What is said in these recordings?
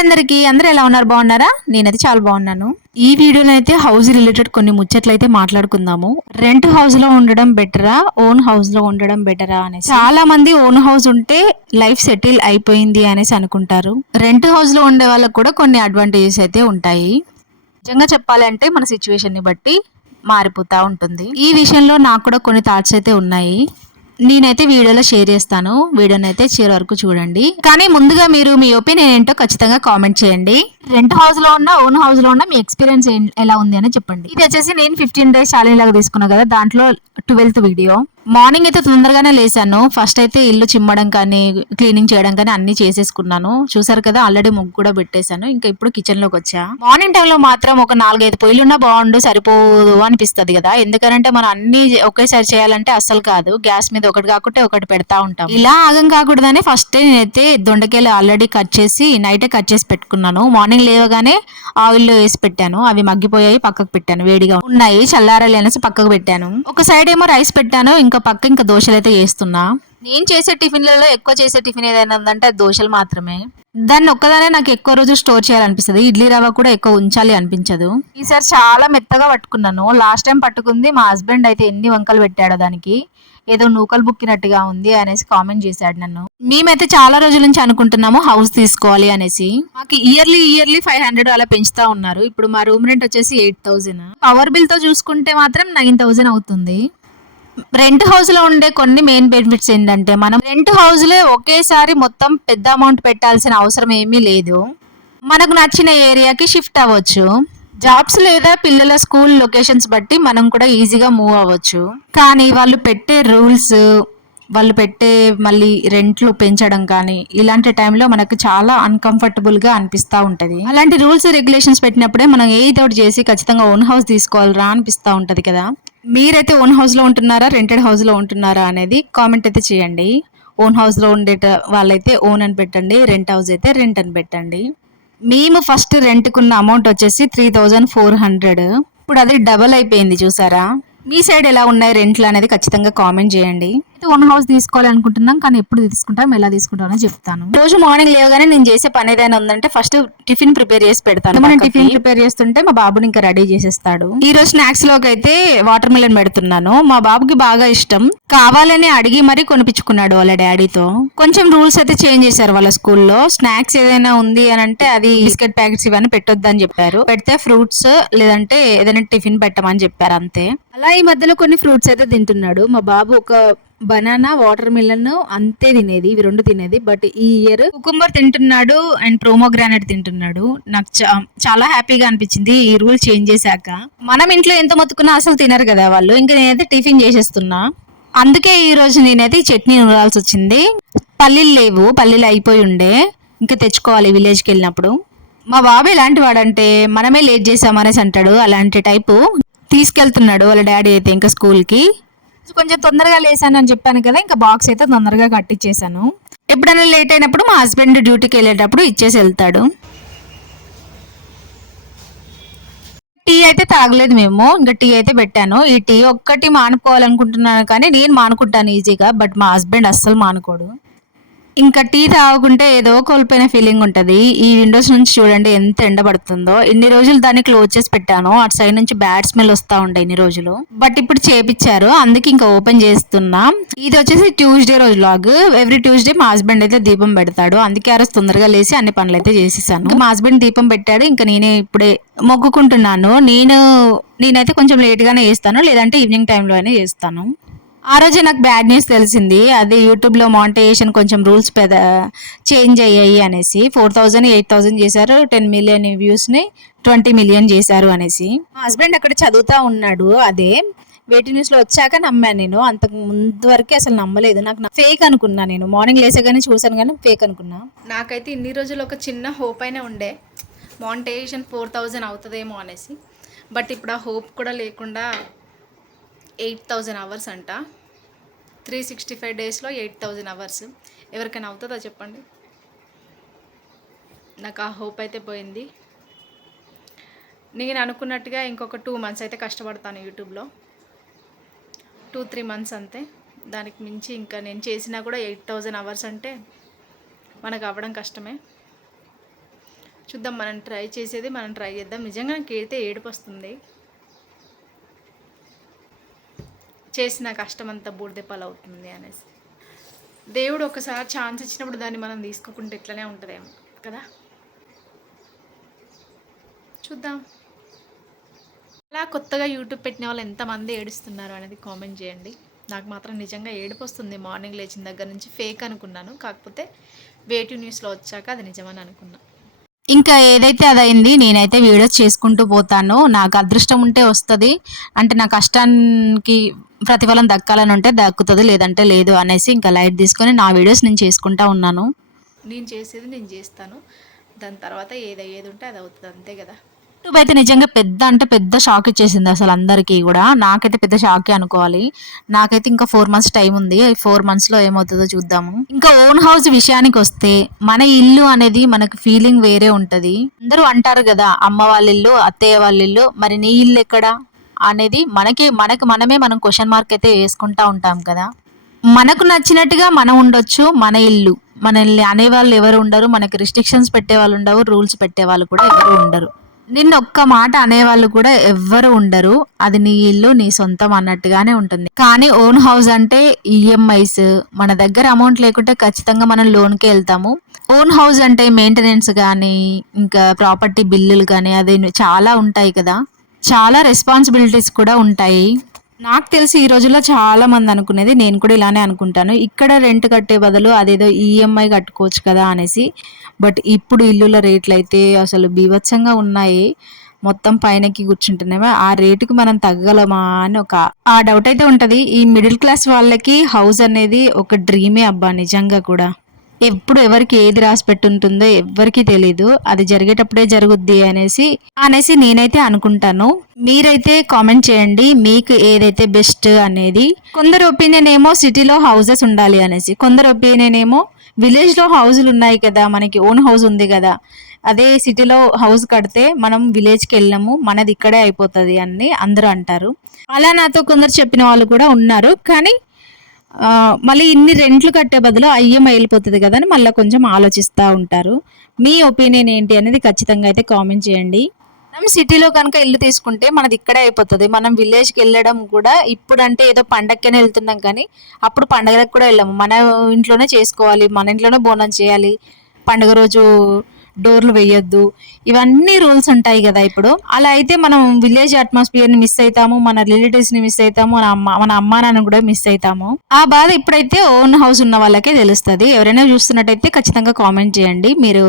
అందరికీ అందరూ ఎలా ఉన్నారు? బాగున్నారా? నేనైతే చాలా బాగున్నాను. ఈ వీడియోలో అయితే హౌస్ రిలేటెడ్ కొన్ని ముచ్చట్లు అయితే మాట్లాడుకుందాము. రెంట్ హౌస్ లో ఉండడం బెటరా, ఓన్ హౌస్ లో ఉండడం బెటరా అనేసి. చాలా మంది ఓన్ హౌస్ ఉంటే లైఫ్ సెటిల్ అయిపోయింది అనేసి అనుకుంటారు. రెంట్ హౌస్ లో ఉండే వాళ్ళకి కూడా కొన్ని అడ్వాంటేజెస్ అయితే ఉంటాయి. నిజంగా చెప్పాలంటే మన సిచ్యువేషన్ ని బట్టి మారిపోతా ఉంటుంది. ఈ విషయంలో నాకు కూడా కొన్ని థాట్స్ అయితే ఉన్నాయి. నేనైతే వీడియోలో షేర్ చేస్తాను. వీడియోని అయితే చివరి వరకు చూడండి. కానీ ముందుగా మీరు మీ ఒపీనియన్ ఏంటో ఖచ్చితంగా కామెంట్ చేయండి. రెంట్ హౌస్ లో ఉన్న ఓన్ హౌస్ లో ఉన్న మీ ఎక్స్పీరియన్స్ ఎలా ఉంది అని చెప్పండి. ఇది వచ్చేసి నేను 15 days ఛాలెంజ్ లాగా తీసుకున్నా కదా, దాంట్లో 12th వీడియో. మార్నింగ్ అయితే తొందరగానే లేసాను. ఫస్ట్ అయితే ఇల్లు చిమ్మడం కానీ క్లీనింగ్ చేయడం కానీ అన్ని చేసేసుకున్నాను. చూసారు కదా, ఆల్రెడీ ముగ్గు కూడా పెట్టేశాను. ఇంకా ఇప్పుడు కిచెన్ లోకి వచ్చా. మార్నింగ్ టైంలో మాత్రం ఒక 4-5 పొయ్యిలున్నా బాగుండు, సరిపోదు అనిపిస్తుంది కదా. ఎందుకంటే మనం అన్ని ఒకేసారి చేయాలంటే అస్సలు కాదు. గ్యాస్ మీద ఒకటి కాకుంటే ఒకటి పెడతా ఉంటాం. ఇలా ఆగం కాకూడదని ఫస్ట్ నేనైతే దొండకాయలు ఆల్రెడీ కట్ చేసి నైటే కట్ చేసి పెట్టుకున్నాను. మార్నింగ్ లేవగానే ఆయిల్లో వేసి పెట్టాను. అవి మగ్గిపోయాయి, పక్కకు పెట్టాను. వేడిగా ఉన్నాయి, చల్లారాలి అనేసి పక్కకు పెట్టాను. ఒక సైడ్ ఏమో రైస్ పెట్టాను, ఇంకా దోశలు అయితే చేస్తున్నా. నేను చేసే టిఫిన్లలో ఎక్కువ చేసే టిఫిన్ ఏదైనా ఉందంటే అది దోశలు మాత్రమే. దాన్ని ఒక్కదానే నాకు ఎక్కువ రోజు స్టోర్ చేయాలనిపిస్తుంది. ఇడ్లీ రవ్వ కూడా ఎక్కువ ఉంచాలి అనిపించదు. ఈసారి చాలా మెత్తగా పట్టుకున్నాను. లాస్ట్ టైం పట్టుకుంది మా హస్బెండ్ అయితే ఎన్ని వంకలు పెట్టాడో దానికి. ఏదో నూకలు బుక్కినట్టుగా ఉంది అనేసి కామెంట్ చేశాడు నన్ను. మేమైతే చాలా రోజుల నుంచి అనుకుంటున్నాము హౌస్ తీసుకోవాలి అనేసి. మాకు ఇయర్లీ 500 అలా పెంచుతా ఉన్నారు. ఇప్పుడు మా రూమ్ రెంట్ వచ్చేసి 8000. పవర్ బిల్ తో చూసుకుంటే మాత్రం 9000 అవుతుంది. రెంట్ హౌస్ లో ఉండే కొన్ని మెయిన్ బెనిఫిట్స్ ఏంటంటే, మనం రెంట్ హౌస్ లో ఒకేసారి మొత్తం పెద్ద అమౌంట్ పెట్టాల్సిన అవసరం ఏమీ లేదు. మనకు నచ్చిన ఏరియాకి షిఫ్ట్ అవ్వచ్చు. జాబ్స్ లేదా పిల్లల స్కూల్ లొకేషన్స్ బట్టి మనం కూడా ఈజీగా మూవ్ అవ్వచ్చు. కానీ వాళ్ళు పెట్టే రూల్స్, వాళ్ళు పెట్టే మళ్ళీ రెంట్లు పెంచడం కానీ ఇలాంటి టైంలో మనకు చాలా అన్కంఫర్టబుల్ గా అనిపిస్తూ ఉంటది. అలాంటి రూల్స్ రెగ్యులేషన్స్ పెట్టినప్పుడే మనం ఏదో ఒకటి చేసి ఖచ్చితంగా ఓన్ హౌస్ తీసుకోవాలరా అనిపిస్తూ ఉంటది కదా. మీరైతే ఓన్ హౌస్ లో ఉంటున్నారా, రెంటెడ్ హౌస్ లో ఉంటున్నారా అనేది కామెంట్ అయితే చేయండి. ఓన్ హౌస్ లో ఉండే వాళ్ళైతే ఓన్ అని పెట్టండి, రెంట్ హౌస్ అయితే రెంట్ అని పెట్టండి. మేము ఫస్ట్ రెంట్కున్న అమౌంట్ వచ్చేసి 3400. ఇప్పుడు అది డబల్ అయిపోయింది చూసారా. మీ సైడ్ ఎలా ఉన్నాయి రెంట్లు అనేది ఖచ్చితంగా కామెంట్ చేయండి. ఓన్ హౌస్ తీసుకోవాలనుకుంటున్నాం, కానీ ఎప్పుడు తీసుకుంటాం, ఎలా తీసుకుంటాం అని చెప్తాను. రోజు మార్నింగ్ లేవగానే నేను చేసే పని ఏదైనా ఉందంటే ఫస్ట్ టిఫిన్ ప్రిపేర్ చేసి పెడతాను. మనం టిఫిన్ ప్రిపేర్ చేస్తుంటే మా బాబుని ఇంకా రెడీ చేసేస్తాడు. ఈ రోజు స్నాక్స్ లోకి అయితే వాటర్ మిలన్ పెడుతున్నాను. మా బాబుకి బాగా ఇష్టం. కావాలని అడిగి మరీ కొనిపించుకున్నాడు వాళ్ళ డాడీతో. కొంచెం రూల్స్ అయితే చేంజ్ చేశారు వాళ్ళ స్కూల్లో. స్నాక్స్ ఏదైనా ఉంది అని అంటే అది బిస్కెట్ ప్యాకెట్స్ ఇవన్నీ పెట్టొద్దని చెప్పారు. పెడితే ఫ్రూట్స్ లేదంటే ఏదైనా టిఫిన్ పెట్టమని చెప్పారు అంతే. అలా ఈ మధ్యలో కొన్ని ఫ్రూట్స్ అయితే తింటున్నాడు మా బాబు. ఒక బనానా, వాటర్ మిలన్ అంతే తినేది, ఇవి రెండు తినేది. బట్ ఈ ఇయర్ కుకుంబర్ తింటున్నాడు అండ్ ప్రోమోగ్రానైట్ తింటున్నాడు. నాకు చాలా హ్యాపీగా అనిపించింది ఈ రూల్ చేంజ్ చేశాక. మనం ఇంట్లో ఎంత మొత్తుకున్నా అసలు తినరు కదా వాళ్ళు. ఇంకా నేనైతే టిఫిన్ చేసేస్తున్నా. అందుకే ఈ రోజు నేనైతే చట్నీ నూరాల్సి వచ్చింది. పల్లీలు లేవు, పల్లీలు అయిపోయి ఉండే, ఇంకా తెచ్చుకోవాలి విలేజ్కి వెళ్ళినప్పుడు. మా బాబు ఎలాంటి వాడంటే మనమే లేట్ చేసామనేసి అంటాడు. అలాంటి టైపు. తీసుకెళ్తున్నాడు వాళ్ళ డాడీ అయితే ఇంకా స్కూల్కి. కొంచెం తొందరగా లేసానని చెప్పాను కదా, ఇంకా బాక్స్ అయితే తొందరగా కట్టించేసాను. ఎప్పుడైనా లేట్ అయినప్పుడు మా హస్బెండ్ డ్యూటీకి వెళ్ళేటప్పుడు ఇచ్చేసి వెళ్తాడు. టీ అయితే తాగలేదు మేము, ఇంకా టీ అయితే పెట్టాను. ఈ టీ ఒక్కటి మానుకోవాలనుకుంటున్నాను, కానీ నేను మానుకుంటాను ఈజీగా. బట్ మా హస్బెండ్ అస్సలు మానుకోడు. ఇంకా టీ తాగకుంటే ఏదో కోల్పోయిన ఫీలింగ్ ఉంటుంది. ఈ విండోస్ నుంచి చూడండి ఎంత ఎండ పడుతుందో. ఇన్ని రోజులు దాన్ని క్లోజ్ చేసి పెట్టాను. అటు సైడ్ నుంచి బ్యాడ్ స్మెల్ వస్తా ఉండే ఇన్ని రోజులు. బట్ ఇప్పుడు చేపించారు, అందుకే ఇంకా ఓపెన్ చేస్తున్నా. ఇది వచ్చేసి ట్యూస్డే రోజు లాగ్. ఎవ్రీ ట్యూస్డే మా హస్బెండ్ అయితే దీపం పెడతాడు. అందుకే ఆ రోజు తొందరగా లేసి అన్ని పనులు అయితే చేసేసాను. మా హస్బెండ్ దీపం పెట్టాడు, ఇంకా నేనే ఇప్పుడే మొక్కుకుంటున్నాను. నేనైతే కొంచెం లేట్ గానే చేస్తాను, లేదంటే ఈవినింగ్ టైంలో అయినా చేస్తాను. ఆ రోజే నాకు బ్యాడ్ న్యూస్ తెలిసింది. అదే యూట్యూబ్లో మానిటైజేషన్ కొంచెం రూల్స్ చేంజ్ అయ్యాయి అనేసి. 4000 8000 చేశారు, 10 million వ్యూస్ని 20 million చేశారు అనేసి. మా హస్బెండ్ అక్కడ చదువుతా ఉన్నాడు. అదే వేటి న్యూస్లో వచ్చాక నమ్మాను నేను. అంతకు ముందు వరకు అసలు నమ్మలేదు. నాకు ఫేక్ అనుకున్నా. నేను మార్నింగ్ లేసగానే చూసాను కానీ ఫేక్ అనుకున్నా. నాకైతే ఇన్ని రోజులు ఒక చిన్న హోప్ అయినా ఉండే, మానిటైజేషన్ 4000 అవుతుందేమో అనేసి. బట్ ఇప్పుడు ఆ హోప్ కూడా లేకుండా 8000 అవర్స్ అంట. 365 డేస్లో 8000 అవర్స్. ఎవరికైనా అవుతుందా చెప్పండి? నాకు ఆ హోప్ అయితే పోయింది. నేను అనుకున్నట్టుగా ఇంకొక 2 months అయితే కష్టపడతాను యూట్యూబ్లో. 2-3 months అంతే. దానికి మించి ఇంకా నేను చేసినా కూడా 8000 అవర్స్ అంటే మనకు అవ్వడం కష్టమే. చూద్దాం, మనం ట్రై చేసేది మనం ట్రై చేద్దాం. నిజంగా నాకైతే ఏడుపు వస్తుంది. చేసిన కష్టం అంతా బూడిద పాలు అవుతుంది అనేసి. దేవుడు ఒకసారి ఛాన్స్ ఇచ్చినప్పుడు దాన్ని మనం తీసుకోకుంటే ఇట్లనే ఉంటుందేమో కదా. చూద్దాం. అలా కొత్తగా యూట్యూబ్ పెట్టిన వాళ్ళు ఎంతమంది ఏడుస్తున్నారు అనేది కామెంట్ చేయండి. నాకు మాత్రం నిజంగా ఏడుపు వస్తుంది. మార్నింగ్ లేచిన దగ్గర నుంచి ఫేక్ అనుకున్నాను, కాకపోతే వేటు న్యూస్లో వచ్చాక అది నిజమని అనుకున్నాను. ఇంకా ఏదైతే అదైంది, నేనైతే వీడియోస్ చేసుకుంటూ పోతాను. నాకు అదృష్టం ఉంటే వస్తుంది, అంటే నా కష్టానికి ప్రతిఫలం దక్కాలని ఉంటే దక్కుతుంది, లేదంటే లేదు అనేసి ఇంకా లైట్ తీసుకొని నా వీడియోస్ నేను చేసుకుంటా ఉన్నాను. నేను చేసేది నేను చేస్తాను, దాని తర్వాత ఏది ఉంటే అది అవుతుంది, అంతే కదా. యూట్యూబ్ అయితే నిజంగా పెద్ద అంటే పెద్ద షాక్ ఇచ్చేసింది అసలు అందరికీ కూడా. నాకైతే పెద్ద షాకే అనుకోవాలి. నాకైతే ఇంకా 4 months టైం ఉంది. 4 monthsలో ఏమవుతుందో చూద్దాము. ఇంకా ఓన్ హౌస్ విషయానికి వస్తే, మన ఇల్లు అనేది మనకు ఫీలింగ్ వేరే ఉంటుంది. అందరూ అంటారు కదా, అమ్మ వాళ్ళ ఇల్లు, అత్తయ్య వాళ్ళ ఇల్లు, మరి నీ ఇల్లు ఎక్కడ అనేది మనం క్వశ్చన్ మార్క్ అయితే వేసుకుంటా ఉంటాం కదా. మనకు నచ్చినట్టుగా మనం ఉండొచ్చు, మన ఇల్లు. మనల్ని అనేవాళ్ళు ఎవరు ఉండరు, మనకి రిస్ట్రిక్షన్స్ పెట్టే వాళ్ళు ఉండవు, రూల్స్ పెట్టే వాళ్ళు కూడా ఎవరు ఉండరు. నిన్న ఒక్క మాట అనేవాళ్ళు కూడా ఎవ్వరు ఉండరు. అది నీ ఇల్లు, నీ సొంతం అన్నట్టుగానే ఉంటుంది. కానీ ఓన్ హౌస్ అంటే ఈఎంఐస్, మన దగ్గర అమౌంట్ లేకుంటే ఖచ్చితంగా మనం లోన్కి వెళ్తాము. ఓన్ హౌస్ అంటే మెయింటెనెన్స్ కానీ, ఇంకా ప్రాపర్టీ బిల్లులు కానీ, అది చాలా ఉంటాయి కదా. చాలా రెస్పాన్సిబిలిటీస్ కూడా ఉంటాయి. నాకు తెలిసి ఈ రోజుల్లో చాలా మంది అనుకునేది, నేను కూడా ఇలానే అనుకుంటాను, ఇక్కడ రెంట్ కట్టే బదులు అదేదో ఈఎంఐ కట్టుకోవచ్చు కదా అనేసి. బట్ ఇప్పుడు ఇల్లుల రేట్లు అయితే అసలు బీభత్సంగా ఉన్నాయి. మొత్తం పైనకి కూర్చుంటున్నామా, ఆ రేటుకి మనం తగ్గలమా అని ఆ డౌట్ అయితే ఉంటుంది. ఈ మిడిల్ క్లాస్ వాళ్ళకి హౌస్ అనేది ఒక డ్రీమే అబ్బా, నిజంగా కూడా. ఎప్పుడు ఎవరికి ఏది రాసి పెట్టుంటుందో ఎవ్వరికీ తెలీదు. అది జరిగేటప్పుడే జరుగుద్ది అనేసి నేనైతే అనుకుంటాను. మీరైతే కామెంట్ చేయండి, మీకు ఏదైతే బెస్ట్ అనేది. కొందరు ఒపీనియన్ ఏమో సిటీలో హౌసెస్ ఉండాలి అనేసి, కొందరు ఒపీనియన్ ఏమో విలేజ్లో హౌజులు ఉన్నాయి కదా, మనకి ఓన్ హౌస్ ఉంది కదా, అదే సిటీలో హౌస్ కడితే మనం విలేజ్కి వెళ్ళాము, మనది ఇక్కడే అయిపోతుంది అని అందరూ అంటారు. అలా నాతో కొందరు చెప్పిన వాళ్ళు కూడా ఉన్నారు. కానీ మళ్ళీ ఇన్ని రెంట్లు కట్టే బదులు ఈఎంఐ వెళ్ళిపోతుంది కదా అని మళ్ళీ కొంచెం ఆలోచిస్తూ ఉంటారు. మీ ఒపీనియన్ ఏంటి అనేది ఖచ్చితంగా అయితే కామెంట్ చేయండి. మనం సిటీలో కనుక ఇల్లు తీసుకుంటే మనది ఇక్కడే అయిపోతుంది. మనం విలేజ్కి వెళ్ళడం కూడా ఇప్పుడు అంటే ఏదో పండగకనే వెళ్తున్నాం, కానీ అప్పుడు పండగలకు కూడా వెళ్ళాము. మన ఇంట్లోనే చేసుకోవాలి, మన ఇంట్లోనే బోనం చేయాలి, పండుగ రోజు డోర్లు వేయొద్దు, ఇవన్నీ రూల్స్ ఉంటాయి కదా ఇప్పుడు. అలా అయితే మనం విలేజ్ అట్మాస్ఫియర్ని మిస్ అవుతాము, మన రిలేటివ్స్ని మిస్ అవుతాము, మన అమ్మా నాన్న కూడా మిస్ అవుతాము. ఆ బాధ ఇప్పుడైతే ఓన్ హౌస్ ఉన్న వాళ్ళకే తెలుస్తుంది. ఎవరైనా చూస్తున్నట్టయితే ఖచ్చితంగా కామెంట్ చేయండి, మీరు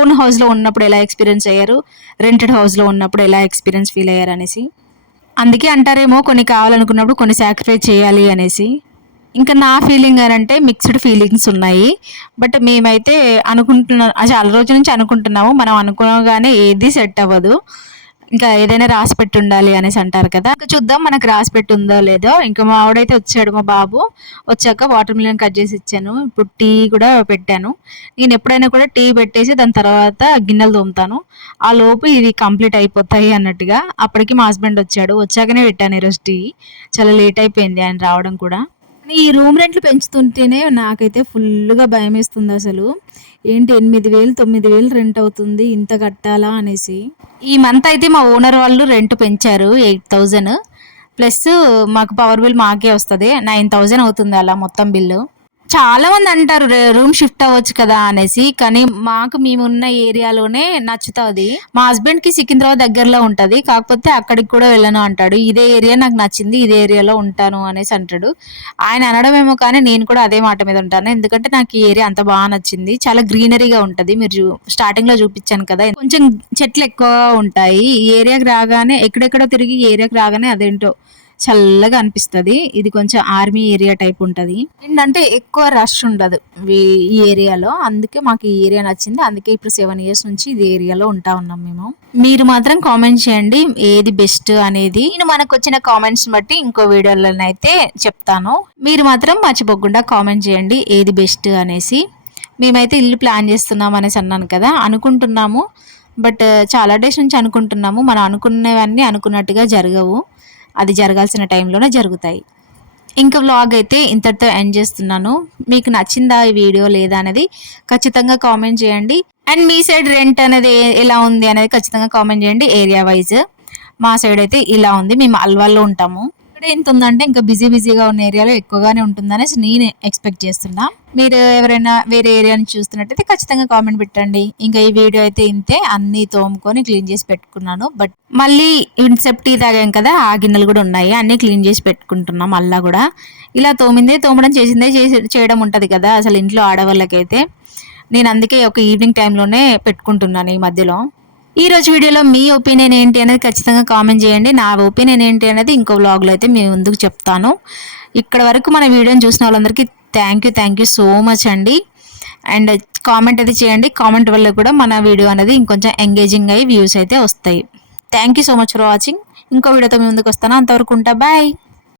ఓన్ హౌస్లో ఉన్నప్పుడు ఎలా ఎక్స్పీరియన్స్ అయ్యారు, రెంటెడ్ హౌస్లో ఉన్నప్పుడు ఎలా ఎక్స్పీరియన్స్ ఫీల్ అయ్యారు అనేసి. అందుకే అంటారేమో కొన్ని కావాలనుకున్నప్పుడు కొన్ని సాక్రిఫైస్ చేయాలి అనేసి. ఇంకా నా ఫీలింగ్ అని అంటే మిక్స్డ్ ఫీలింగ్స్ ఉన్నాయి. బట్ మేమైతే చాలా రోజుల నుంచి అనుకుంటున్నాము, మనం అనుకోగానే ఏది సెట్ అవ్వదు. ఇంకా ఏదైనా రాసి పెట్టి ఉండాలి అనేసి అంటారు కదా. ఇంకా చూద్దాం మనకు రాసి పెట్టి ఉందో లేదో. ఇంకా మా ఆవిడైతే వచ్చాడు, మా బాబు వచ్చాక వాటర్ మిలన్ కట్ చేసి ఇచ్చాను. ఇప్పుడు టీ కూడా పెట్టాను. నేను ఎప్పుడైనా కూడా టీ పెట్టేసి దాని తర్వాత గిన్నెలు తోముతాను, ఆ లోపు ఇవి కంప్లీట్ అయిపోతాయి అన్నట్టుగా. అప్పటికి మా హస్బెండ్ వచ్చాకనే పెట్టాను ఈరోజు టీ. చాలా లేట్ అయిపోయింది ఆయన రావడం కూడా. ఈ రూమ్ రెంట్లు పెంచుతుంటేనే నాకైతే ఫుల్గా భయం వేస్తుంది అసలు. ఏంటి 8,000 9,000 రెంట్ అవుతుంది, ఇంత కట్టాలా అనేసి. ఈ మంత్ అయితే మా ఓనర్ వాళ్ళు రెంట్ పెంచారు 8,000 ప్లస్ మాకు పవర్ బిల్ మాకే వస్తుంది, 9,000 అవుతుంది అలా మొత్తం బిల్లు. చాలా మంది అంటారు రూమ్ షిఫ్ట్ అవ్వచ్చు కదా అనేసి, కానీ మేమున్న ఏరియాలోనే నచ్చుతుంది. మా హస్బెండ్ కి సికింద్రాబాద్ దగ్గరలో ఉంటది, కాకపోతే అక్కడికి కూడా వెళ్ళను అంటాడు. ఇదే ఏరియా నాకు నచ్చింది, ఇదే ఏరియాలో ఉంటాను అనేసి అంటాడు. ఆయన అనడమేమో కానీ నేను కూడా అదే మాట మీద ఉంటాను, ఎందుకంటే నాకు ఈ ఏరియా అంత బాగా నచ్చింది. చాలా గ్రీనరీగా ఉంటది. మీరు స్టార్టింగ్ లో చూపించాను కదా, కొంచెం చెట్లు ఎక్కువ ఉంటాయి. ఈ ఏరియాకి రాగానే ఎక్కడెక్కడో తిరిగి ఈ ఏరియాకి రాగానే అదేంటో చల్లగా అనిపిస్తుంది. ఇది కొంచెం ఆర్మీ ఏరియా టైప్ ఉంటుంది. ఏంటంటే ఎక్కువ రష్ ఉండదు ఈ ఏరియాలో, అందుకే మాకు ఈ ఏరియా నచ్చింది. అందుకే ఇప్పుడు 7 years నుంచి ఇది ఏరియాలో ఉంటా ఉన్నాం మేము. మీరు మాత్రం కామెంట్ చేయండి ఏది బెస్ట్ అనేది. నేను మనకు వచ్చిన కామెంట్స్ బట్టి ఇంకో వీడియోలోనైతే చెప్తాను. మీరు మాత్రం మర్చిపోకుండా కామెంట్ చేయండి ఏది బెస్ట్ అనేసి. మేమైతే ఇల్లు ప్లాన్ చేస్తున్నాం అనేసి అన్నాను కదా, అనుకుంటున్నాము. బట్ చాలా డేస్ నుంచి అనుకుంటున్నాము. మనం అనుకున్నవన్నీ అనుకున్నట్టుగా జరగవు, అది జరగాల్సిన టైంలోనే జరుగుతాయి. ఇంకా వ్లాగ్ అయితే ఇంతటితో ఎండ్ చేస్తున్నాను. మీకు నచ్చిందా ఈ వీడియో లేదా అనేది ఖచ్చితంగా కామెంట్ చేయండి. అండ్ మీ సైడ్ రెంట్ అనేది ఎలా ఉంది అనేది ఖచ్చితంగా కామెంట్ చేయండి ఏరియా వైజ్. మా సైడ్ అయితే ఇలా ఉంది, మేము అల్వాల్లో ఉంటాము. ఇక్కడ ఎంత ఉందంటే ఇంకా బిజీగా ఉన్న ఏరియాలో ఎక్కువగానే ఉంటుందనేసి నేను ఎక్స్పెక్ట్ చేస్తున్నా. మీరు ఎవరైనా వేరే ఏరియాని చూస్తున్నట్టయితే ఖచ్చితంగా కామెంట్ పెట్టండి. ఇంకా ఈ వీడియో అయితే ఇంతే, అన్ని తోముకొని క్లీన్ చేసి పెట్టుకున్నాను. బట్ మళ్ళీ ఇన్సెప్ట్ టీ తాగాం కదా, ఆ గిన్నెలు కూడా ఉన్నాయి, అన్ని క్లీన్ చేసి పెట్టుకుంటున్నాం. మళ్ళా కూడా ఇలా తోమడం చేయడం ఉంటది కదా అసలు ఇంట్లో ఆడవాళ్ళకైతే. నేను అందుకే ఒక ఈవినింగ్ టైంలోనే పెట్టుకుంటున్నాను ఈ మధ్యలో. ఈ రోజు వీడియోలో మీ ఒపీనియన్ ఏంటి అనేది ఖచ్చితంగా కామెంట్ చేయండి. నా ఒపీనియన్ ఏంటి అనేది ఇంకో వ్లాగ్లో అయితే మీ ముందుకు చెప్తాను. ఇక్కడ వరకు మన వీడియోని చూసిన వాళ్ళందరికీ థ్యాంక్ యూ సో మచ్ అండి. అండ్ కామెంట్ అయితే చేయండి. కామెంట్ వల్ల కూడా మన వీడియో అనేది ఇంకొంచెం ఎంగేజింగ్ అయ్యి వ్యూస్ అయితే వస్తాయి. Thank you so much for watching. ఇంకో వీడియోతో మీ ముందుకు వస్తాను. అంతవరకు ఉంటా, బాయ్.